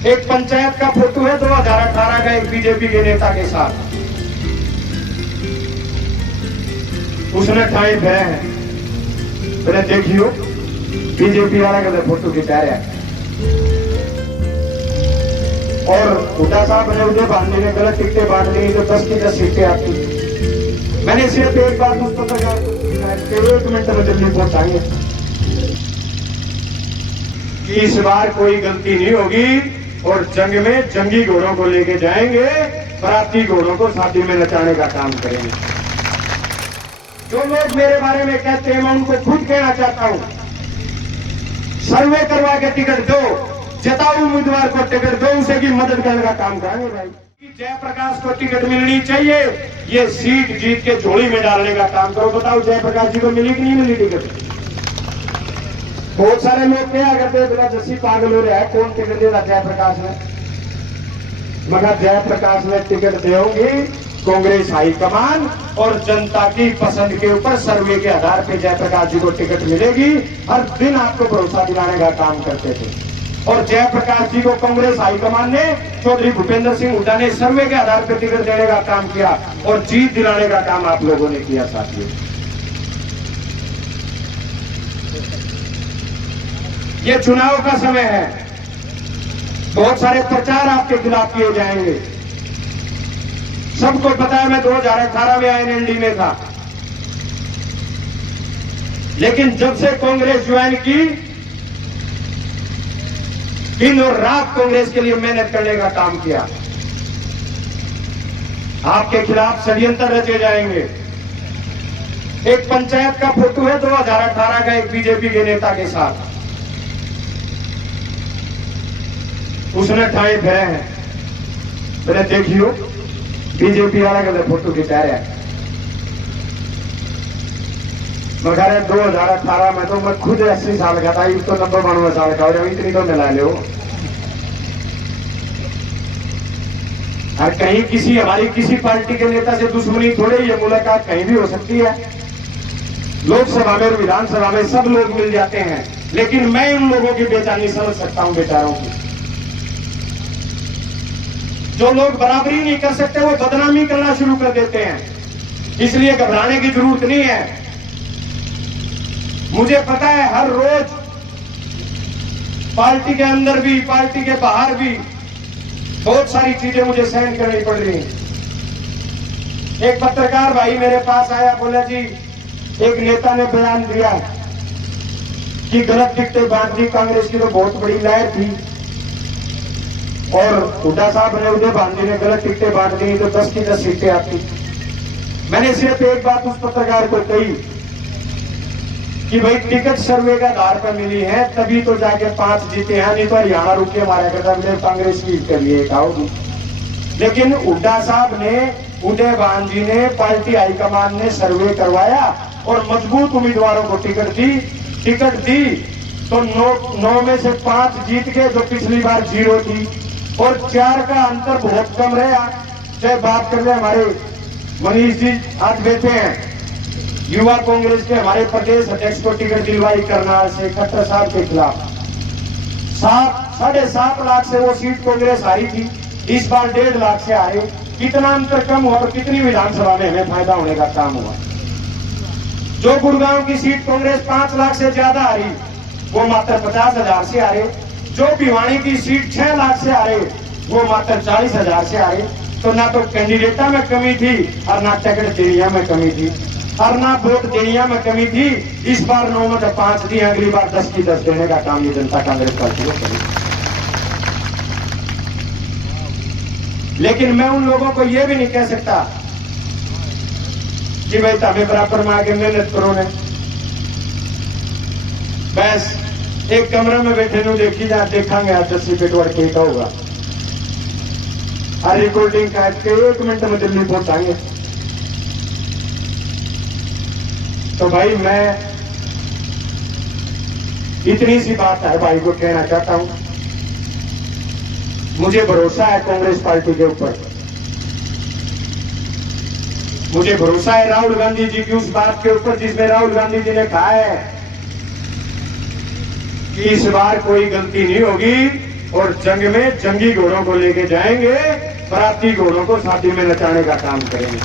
एक पंचायत का फोटो है 2018 का, एक बीजेपी के नेता के साथ उसने ठाए गए हैं। मैंने देखियो बीजेपी वाला का फोटो खिंचा रहा है और हुड्डा साहब ने उन्हें बांधने में गलत टिकटें बांट दी तो 10 की 10 सीटें आती। मैंने सिर्फ एक बात उस पत्रकार को 1 मिनट में दिल्ली पहुंचाएंगे कि इस बार कोई गलती नहीं होगी और जंग में जंगी घोड़ों को लेके जाएंगे, बराती घोड़ों को शादी में नचाने का काम करेंगे। जो लोग मेरे बारे में कहते हैं मैं उनको खुद कहना चाहता हूं, सर्वे करवा के टिकट दो, जताऊ उम्मीदवार को टिकट दो, उसे की मदद करने का काम करेंगे भाई। जयप्रकाश को टिकट मिलनी चाहिए, ये सीट जीत के झोली में डालने का काम करो। बताओ जयप्रकाश जी को मिली कि नहीं मिली टिकट? बहुत सारे लोग क्या करते हैं, बिना जैसी पागल हो रहा है, कौन टिकट देगा जयप्रकाश में? मगर जयप्रकाश में टिकट देंगी कांग्रेस हाईकमान और जनता की पसंद के ऊपर सर्वे के आधार पर जयप्रकाश जी को टिकट मिलेगी। हर दिन आपको भरोसा दिलाने का काम करते थे और जयप्रकाश जी को कांग्रेस हाईकमान ने, चौधरी भूपेंद्र सिंह हुड्डा ने सर्वे के आधार पर टिकट देने का काम किया और जीत दिलाने का काम आप लोगों ने किया साथियों। ये चुनाव का समय है, बहुत सारे प्रचार आपके खिलाफ किए जाएंगे। सबको पता है मैं 2018 में आईएनएलडी में था, लेकिन जब से कांग्रेस ज्वाइन की दिन और रात कांग्रेस के लिए मेहनत करने का काम किया। आपके खिलाफ षड्यंत्र रचे जाएंगे। एक पंचायत का फोटो है 2018 का, एक बीजेपी के नेता के साथ उसने ठाए गए हैं। मैंने देखियो बीजेपी वाला का फोटो खिंचा रहा है। मगर 2018 में तो मैं खुद 80 साल का था, एक तो 90-92 साल का और इतनी तो मिला लो। और कहीं किसी हमारी किसी पार्टी के नेता से दुश्मनी थोड़े, ये मुलाकात कहीं भी हो सकती है। लोकसभा में और विधानसभा में सब लोग मिल जाते हैं, लेकिन मैं इन लोगों की बेचैनी समझ सकता हूं, बेचारों की। जो लोग बराबरी नहीं कर सकते वो बदनामी करना शुरू कर देते हैं, इसलिए घबराने की जरूरत नहीं है। मुझे पता है हर रोज पार्टी के अंदर भी पार्टी के बाहर भी बहुत सारी चीजें मुझे सहन करनी पड़ रही हैं। एक पत्रकार भाई मेरे पास आया, बोला जी एक नेता ने बयान दिया कि गलत टिकटें बांट दी, कांग्रेस की तो बहुत बड़ी लहर थी और हुड्डा साहब ने उन्हें बांधने में गलत टिकटें बांट दी तो 10 की 10 सीटें आती। मैंने सिर्फ एक बात उस पत्रकार को कही कि भाई टिकट सर्वे का आधार पर मिली है तभी तो जाके 5 जीते हैं, नहीं तो हरियाणा रुके मारा करता कांग्रेस की के लिए आओगी। लेकिन हुड्डा साहब ने, उदयभान जी ने, पार्टी हाईकमान ने सर्वे करवाया और मजबूत उम्मीदवारों को टिकट दी तो 9 में से 5 जीत के, जो पिछली बार 0 थी, और 4 का अंतर बहुत कम रहा। चाहे बात कर ले हमारे मनीष जी आज बैठे हैं, युवा कांग्रेस के हमारे प्रदेश अध्यक्ष को टिकट दिलवाई करनाल से खट्टर साहब के खिलाफ 7.5 लाख से वो सीट कांग्रेस हारी थी, इस बार 1.5 लाख से हारे। कितना अंतर कम हुआ और कितनी विधानसभा में हमें फायदा होने का काम हुआ। जो गुड़गांव की सीट कांग्रेस 5 लाख से ज्यादा हारी वो मात्र 50,000 से हारे। जो भिवानी की सीट 6 लाख से हारे वो मात्र 40,000 से हारे। तो ना तो कैंडिडेटा में कमी थी और ना टिकट देनिया में कमी थी और ना वोट देनिया में कमी थी। इस बार 9 में 5 दी, अगली बार 10 की 10 देने का काम ये जनता कांग्रेस पार्टी को करेगी। लेकिन मैं उन लोगों को यह भी नहीं कह सकता कि भाई तबे बराबर में आगे मेहनत करो ने, बस एक कमरे में बैठे नु देखी जा देखांगे आज 10 पेटवार के होगा और रिकॉर्डिंग काट के 1 मिनट में दिल्ली पहुंचाएंगे। तो भाई मैं इतनी सी बात है भाई को कहना चाहता हूं, मुझे भरोसा है कांग्रेस पार्टी के ऊपर, मुझे भरोसा है राहुल गांधी जी की उस बात के ऊपर जिसमें राहुल गांधी जी ने कहा है कि इस बार कोई गलती नहीं होगी और जंग में जंगी घोड़ों को लेके जाएंगे, बराती घोड़ों को शादी में नचाने का काम करेंगे।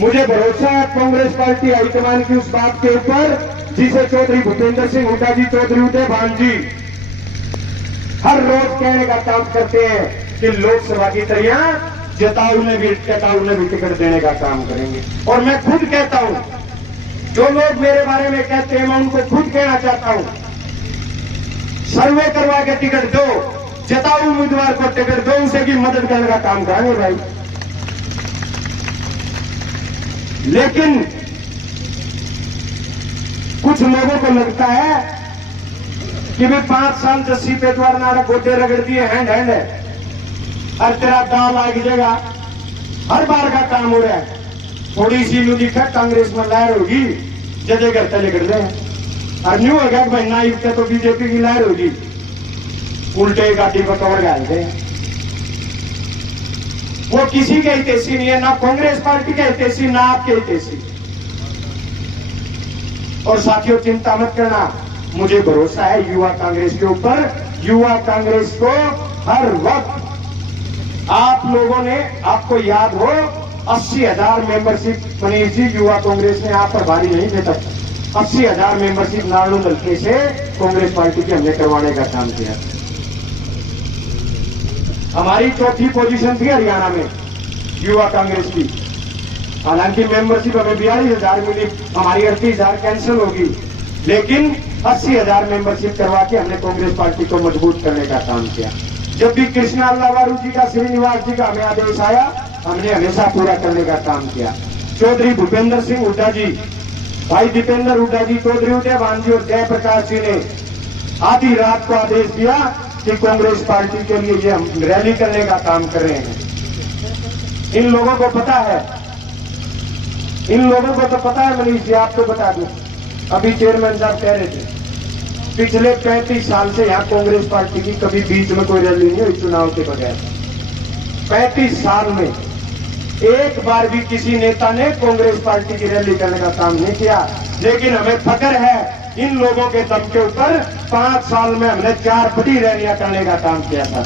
मुझे भरोसा है कांग्रेस पार्टी हाईकमान की उस बात के ऊपर जिसे चौधरी भूपेंद्र सिंह हुड्डा जी, चौधरी उदयभान जी हर रोज कहने का काम करते हैं कि लोकसभा की तरह जताऊ ने भी टिकट देने का काम करेंगे। और मैं खुद कहता हूं, जो लोग मेरे बारे में कहते हैं मैं उनको खुद कहना चाहता हूं, सर्वे करवा के टिकट दो, जताऊ उम्मीदवार को टिकट दो, उसे की मदद करने का काम करेंगे भाई। लेकिन कुछ लोगों को लगता है कि भाई 5 साल जस्सी पेटवार नारा गोदे रगड़ दिए, हैंड हैंड है, और तेरा दाल आग जाएगा, हर बार का काम हो रहा है। थोड़ी सी न्यू दिखा कांग्रेस में लहर होगी, जजे घर तले कर दे, और न्यू हो गया कि भाई नाइब के तो बीजेपी की लहर होगी, उल्टे गाड़ी पर कवर डाल दे। वो किसी के हितैषी नहीं है, ना कांग्रेस पार्टी के हितैषी, ना आपके हितैषी। और साथियों चिंता मत करना, मुझे भरोसा है युवा कांग्रेस के ऊपर। युवा कांग्रेस को हर वक्त आप लोगों ने, आपको याद हो 80,000 मेंबरशिप मनीष जी युवा कांग्रेस ने आप पर भारी नहीं थे तब, 80,000 मेंबरशिप नारायण हल्के से कांग्रेस पार्टी की हमने करवाने का काम किया। हमारी चौथी पोजीशन थी हरियाणा में युवा कांग्रेस की, हालांकि मेंबरशिप हमें 42,000 मिली, हमारी 38,000 कैंसिल होगी, लेकिन 80,000 मेंबरशिप करवा के हमने कांग्रेस पार्टी को मजबूत करने का काम किया। जब भी कृष्णा अल्लावारू जी का, श्रीनिवास जी का हमें आदेश आया, हमने हमेशा पूरा करने का काम किया। चौधरी भूपेंद्र सिंह हुड्डा जी, भाई दीपेंद्र हुड्डा जी, चौधरी उदयभान जी और जयप्रकाश जी ने आधी रात को आदेश दिया कि कांग्रेस पार्टी के लिए ये हम रैली करने का काम कर रहे हैं। इन लोगों को पता है, इन लोगों को तो पता है मनीष जी, आपको बता दूं, अभी चेयरमैन साहब कह रहे थे पिछले 35 साल से यहाँ कांग्रेस पार्टी की कभी बीच में कोई रैली नहीं हुई चुनाव के बगैर। 35 साल में एक बार भी किसी नेता ने कांग्रेस पार्टी की रैली करने का काम नहीं किया। लेकिन हमें फख्र है इन लोगों के दम के ऊपर, 5 साल में हमने 4 बड़ी रैलियां करने का काम किया था।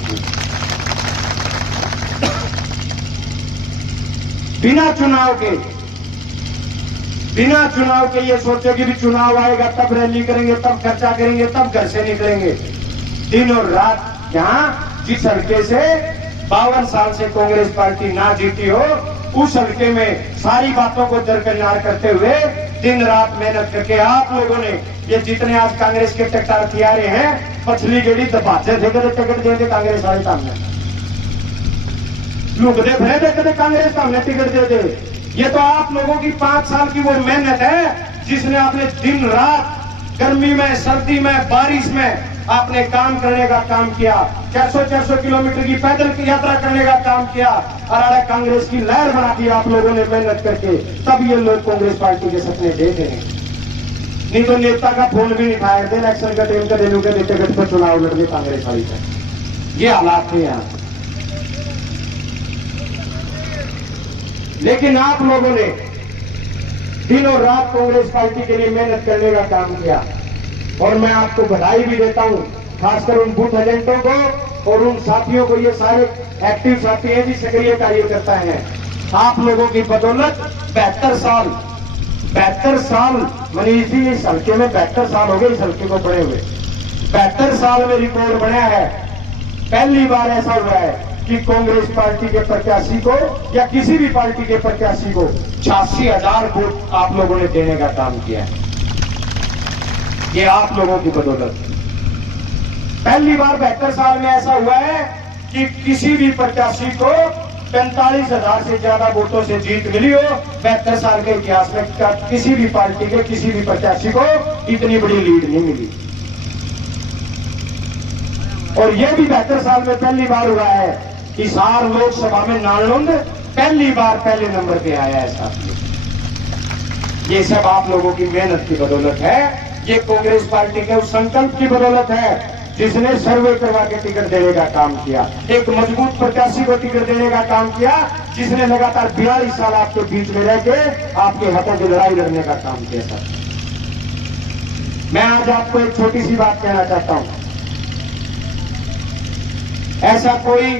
बिना चुनाव के ये सोचे कि भी चुनाव आएगा तब रैली करेंगे, तब खर्चा करेंगे, तब घर से निकलेंगे। दिन और रात यहाँ जिस हल्के से 52 साल से कांग्रेस पार्टी ना जीती हो, उस हल्के में सारी बातों को दरकिनार करते हुए दिन रात मेहनत करके आप लोगों ने ये जितने आज कांग्रेस के टिकट थियारे हैं, पछली गेड़ी दबाचे थे कदे टिकट दे कांग्रेस वाले सामने लुकदे फिरे थे, कदे कांग्रेस सामने टिकट दे दे। ये तो आप लोगों की 5 साल की वो मेहनत है जिसने आपने दिन रात गर्मी में, सर्दी में, बारिश में आपने काम करने का काम किया। 400 किलोमीटर की पैदल की यात्रा करने का काम किया और कांग्रेस की लहर बना दी आप लोगों ने मेहनत करके। तब ये लोग कांग्रेस पार्टी के सपने देख रहे हैं, नहीं तो नेता का फोन भी नहीं उठाया थे इलेक्शन का टाइम का देने के टिकट पर चुनाव लड़ने कांग्रेस वाली का। ये हालात थे यहाँ। लेकिन आप लोगों ने दिन और रात कांग्रेस पार्टी के लिए मेहनत करने का काम किया और मैं आपको बधाई भी देता हूं, खासकर उन बूथ एजेंटों को और उन साथियों को, ये सारे एक्टिव साथी हैं जी, सक्रिय कार्यकर्ता हैं। आप लोगों की बदौलत 72 साल मनीष जी, इस हल्के में 72 साल हो गए इस हल्के को बने हुए। 72 साल में रिकॉर्ड बना है। पहली बार ऐसा हुआ है कि कांग्रेस पार्टी के प्रत्याशी को या किसी भी पार्टी के प्रत्याशी को 86,000 वोट आप लोगों ने देने का काम किया है। ये आप लोगों की बदौलत पहली बार 72 साल में ऐसा हुआ है कि किसी भी प्रत्याशी को 45,000 से ज्यादा वोटों से जीत मिली हो। 72 साल के इतिहास में किसी भी पार्टी के किसी भी प्रत्याशी को इतनी बड़ी लीड नहीं मिली। और यह भी 72 साल में पहली बार हुआ है कि सार लोकसभा में नालंद पहली बार पहले नंबर पे आया है। साथ ये सब आप लोगों की मेहनत की बदौलत है। ये कांग्रेस पार्टी के उस संकल्प की बदौलत है जिसने सर्वे करवा के टिकट देने का काम किया, एक मजबूत प्रत्याशी को टिकट देने का काम किया, जिसने लगातार 42 साल आपके बीच में रह के आपके हकों की लड़ाई लड़ने का काम किया था। मैं आज आपको एक छोटी सी बात कहना चाहता हूं। ऐसा कोई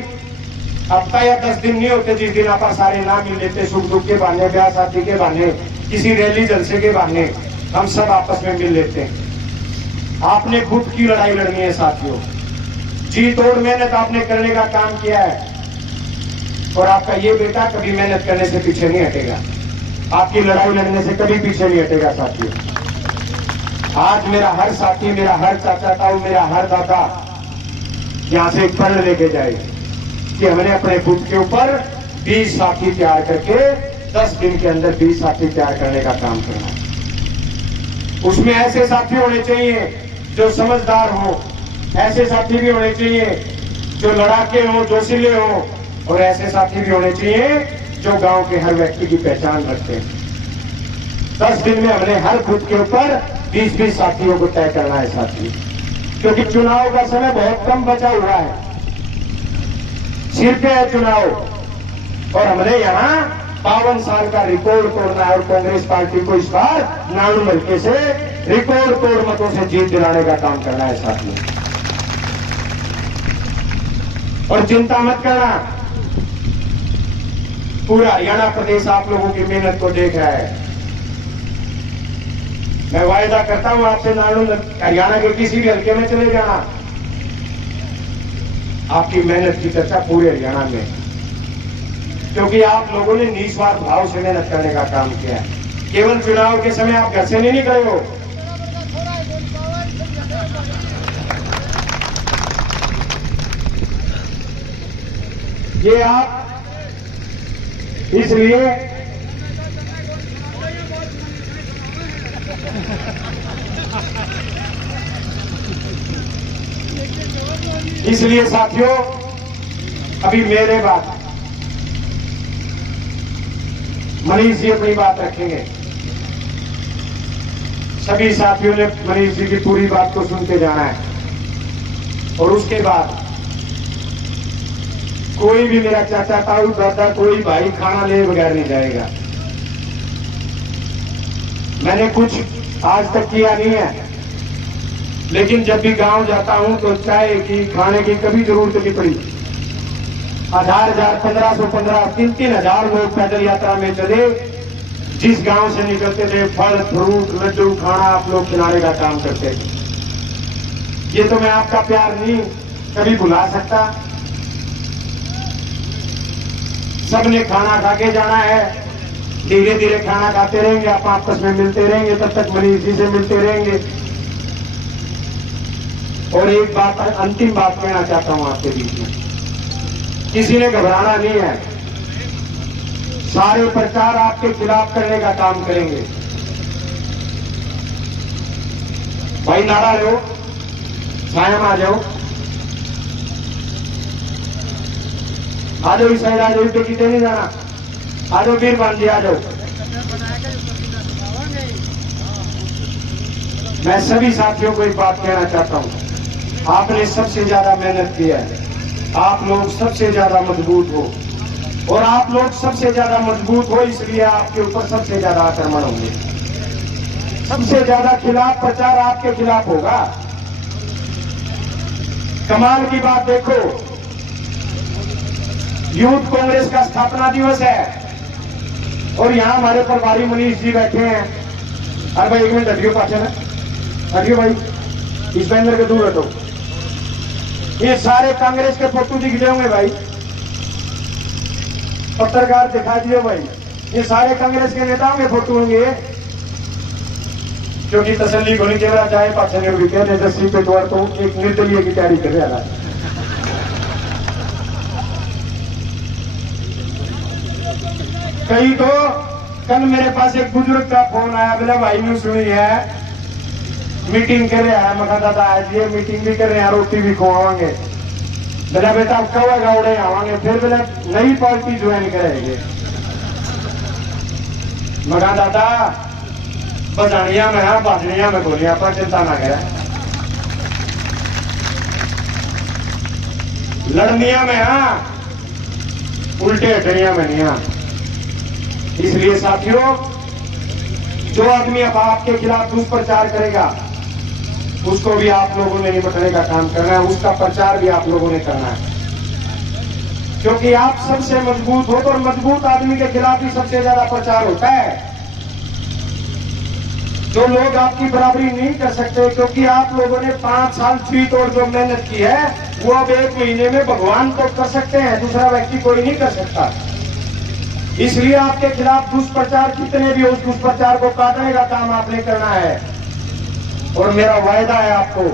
हफ्ता या 10 दिन नहीं होते जिस दिन आप सारे ना मिल लेते, सुख दुख के बहाने, ब्याह शादी के बहाने, किसी रैली जलसे के बहाने हम सब आपस में मिल लेते हैं। आपने खुद की लड़ाई लड़नी है साथियों, जी तोड़ मेहनत आपने करने का काम किया है और आपका ये बेटा कभी मेहनत करने से पीछे नहीं हटेगा, आपकी लड़ाई लड़ने से कभी पीछे नहीं हटेगा साथियों। आज मेरा हर साथी, मेरा हर चाचा ताऊ, मेरा हर दादा यहां से एक पढ़ लेके जाए कि हमने अपने खुद के ऊपर 20 साथी तैयार करके 10 दिन के अंदर 20 साथी तैयार करने का काम करना है। उसमें ऐसे साथी होने चाहिए जो समझदार हो, ऐसे साथी भी होने चाहिए जो लड़ाके हो, जोशीले हो, और ऐसे साथी भी होने चाहिए जो गांव के हर व्यक्ति की पहचान रखते हैं। 10 दिन में हमने हर खुद के ऊपर 20-20 साथियों को तय करना है साथी, क्योंकि चुनाव का समय बहुत कम बचा हुआ है, सिर पे है चुनाव और हमने यहाँ 52 साल का रिकॉर्ड तोड़ना है और कांग्रेस पार्टी को इस बार 99 हल्के से रिकॉर्ड तोड़ मतों से जीत दिलाने का काम करना है साथियों। और चिंता मत करना, पूरा हरियाणा प्रदेश आप लोगों की मेहनत को देख रहा है। मैं वायदा करता हूं आपसे, हरियाणा के किसी भी हल्के में चले जाना, आपकी मेहनत की चर्चा पूरे हरियाणा में, क्योंकि आप लोगों ने निस्वार्थ भाव से मेहनत करने का काम किया है। केवल चुनाव के समय आप घर से नहीं निकले हो, ये आप इसलिए साथियों, अभी मेरे बात मनीष जी अपनी बात रखेंगे। सभी साथियों ने मनीष जी की पूरी बात को सुनते जाना है और उसके बाद कोई भी मेरा चाचा ताऊ दादा कोई भाई खाना ले बगैर नहीं जाएगा। मैंने कुछ आज तक किया नहीं है, लेकिन जब भी गांव जाता हूं तो चाय की खाने की कभी जरूरत नहीं पड़ी। 1000 1515 3-3000 लोग पैदल यात्रा में चले, जिस गांव से निकलते थे फल फ्रूट लड्डू खाना आप लोग खिलाने का काम करते थे। ये तो मैं आपका प्यार नहीं कभी भुला सकता। सबने खाना खा के जाना है, धीरे धीरे खाना खाते रहेंगे, आप आपस में मिलते रहेंगे, तब तक मनीष जी से मिलते रहेंगे। और एक बात, अंतिम बात कहना चाहता हूं आपके बीच में, किसी ने घबराना नहीं है, सारे प्रचार आपके खिलाफ करने का काम करेंगे। भाई नारा लो, सायम आ जाओ, आ जाओ, इस साइड आ जाओ, इधर कितने नहीं जाना, आ जाओ वीर बांधी आ जाओ। मैं सभी साथियों को एक बात कहना चाहता हूं, आपने सबसे ज्यादा मेहनत की है, आप लोग सबसे ज्यादा मजबूत हो और आप लोग सबसे ज्यादा मजबूत हो इसलिए आपके ऊपर सबसे ज्यादा आक्रमण होंगे, सबसे ज्यादा खिलाफ प्रचार आपके खिलाफ होगा। कमाल की बात देखो, यूथ कांग्रेस का स्थापना दिवस है और यहां हमारे प्रभारी मनीष जी बैठे हैं। अरे भाई एक मिनट हटियो, पाछे ना हटियो भाई, इस बैनर के दूर हटो। ये सारे कांग्रेस के फोटो दिख रहे होंगे भाई, पत्रकार दिखा दिए भाई, ये सारे कांग्रेस के नेताओं के फोटो होंगे, क्योंकि तसल्ली होनी केवल चाहे पाछे ने भी कहते 10 पे द्वार तो एक निर्दलीय की तैयारी कर रहा है। कई तो कल मेरे पास एक बुजुर्ग का फोन आया, बोला भाई ने सुनी है मीटिंग कर रहे हैं, मैं दादा आज ये मीटिंग भी कर रहे हैं, रोटी भी खुआवांगे। बोला बेटा अब कब गावड़े आवांगे, फिर बोला नई पार्टी ज्वाइन करेंगे। मगा दादा बजानिया में है, बाजनिया में बोलिया पर चिंता ना करे, लड़निया में है, उल्टे हटनिया में नहीं है। इसलिए साथियों, जो आदमी अब आपके खिलाफ दुष्प्रचार करेगा, उसको भी आप लोगों ने निपटने का काम करना है, उसका प्रचार भी आप लोगों ने करना है। क्योंकि आप सबसे मजबूत हो तो मजबूत आदमी के खिलाफ ही सबसे ज्यादा प्रचार होता है। जो लोग आपकी बराबरी नहीं कर सकते, क्योंकि आप लोगों ने 5 साल जीत और जो मेहनत की है वो अब 1 महीने में भगवान तो कर सकते हैं, दूसरा व्यक्ति कोई नहीं कर सकता। इसलिए आपके खिलाफ दुष्प्रचार जितने भी हो, उस दुष्प्रचार को काटने का काम आपने करना है। और मेरा वायदा है आपको,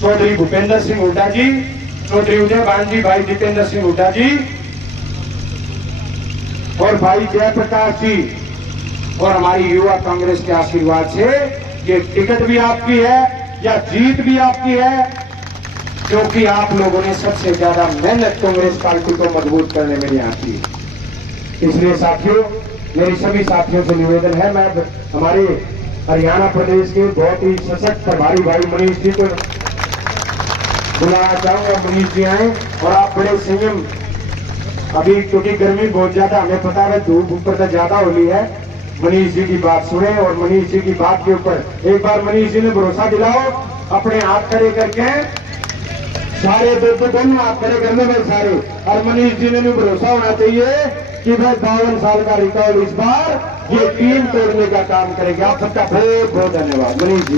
चौधरी भूपेंद्र सिंह हुड्डा जी, चौधरी उदय भान जी, भाई दीपेंद्र सिंह हुड्डा जी और भाई जयप्रकाश जी और हमारी युवा कांग्रेस के आशीर्वाद से ये टिकट भी आपकी है या जीत भी आपकी है, क्योंकि आप लोगों ने सबसे ज्यादा मेहनत कांग्रेस पार्टी को मजबूत करने में यहाँ की। इसलिए साथियों, मेरी सभी साथियों से निवेदन है, मैं हमारे हरियाणा प्रदेश के बहुत ही सशक्त प्रभारी भाई मनीष जी को बुलाना चाहूंगा। मनीष जी आए और आप बड़े संयम, अभी क्योंकि गर्मी बहुत ज्यादा, हमें पता है धूप ऊपर से ज्यादा हो रही है, मनीष जी की बात सुने और मनीष जी की बात के ऊपर एक बार मनीष जी ने भरोसा दिलाओ, अपने हाथ खड़े करके, सारे दोनों हाथ खड़े करने में सारे, और मनीष जी ने भी भरोसा होना चाहिए कि भाई 52 साल का रिकॉर्ड इस बार ये टीम तोड़ने का काम करेगा। आप सबका बहुत बहुत धन्यवाद। मनीष जी।